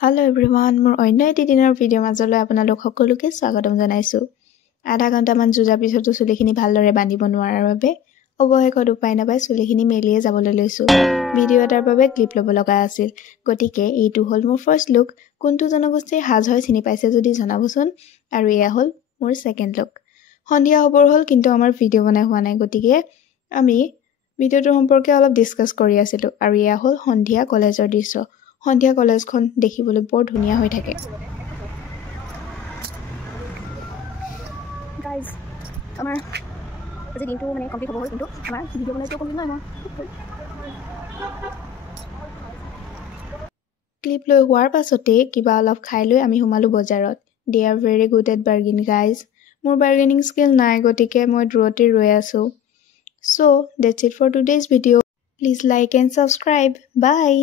Hello everyone, মোৰ অন্য এটি দিনৰ ভিডিঅ' মাজলৈ আপোনালোক সকলোকে স্বাগতম জনাইছো। আধা ঘণ্টামান যুঁজাৰ পিছতো চুলিখিনি ভালদৰে বান্ধিব নোৱাৰাৰ বাবে অৱশেষত উপায় নাপাই চুলিখিনি মেলিয়ে যাবলৈ লৈছো। ভিডিঅ' এটাৰ বাবে ক্লিপ ল'ব লগা আছিল। গতিকে এইটো হ'ল মোৰ ফাৰ্ষ্ট লুক। কোনটো জনগোষ্ঠীৰ সাজ হয় চিনি পাইছে যদি জনাবচোন। আৰু এয়া হ'ল মোৰ ছেকেণ্ড লুক। সন্ধিয়া হ'বৰ হ'ল কিন্তু আমাৰ ভিডিঅ' বনাই হোৱা নাই। গতিকে আমি ভিডিঅ'টোৰ সম্পৰ্কে অলপ ডিছকাছ কৰি আছিলোঁ। আৰু এয়া হ'ল সন্ধিয়া কলেজৰ দৃশ্য। সন্ধিয়া কলেজখন দেখিবলৈ বৰ ধুনীয়া হৈ থাকে। গাইজ আমাৰ আজি দিনটো মানে কমপ্লিট হ'ব হ'ল কিন্তু আমাৰ ভিডিঅ' বনাইটো কমপ্লিট নহয়। ক্লিপ লৈ হোৱাৰ পাছতেই কিবা অলপ খাই লৈ আমি সোমালোঁ বজাৰত। They are very good at bargain guys. মোৰ বাৰ্গেইনিং স্কিল নাই, গতিকে মই দূৰতে ৰৈ আছোঁ। So' that's it for today's video'. Please like and subscribe. By.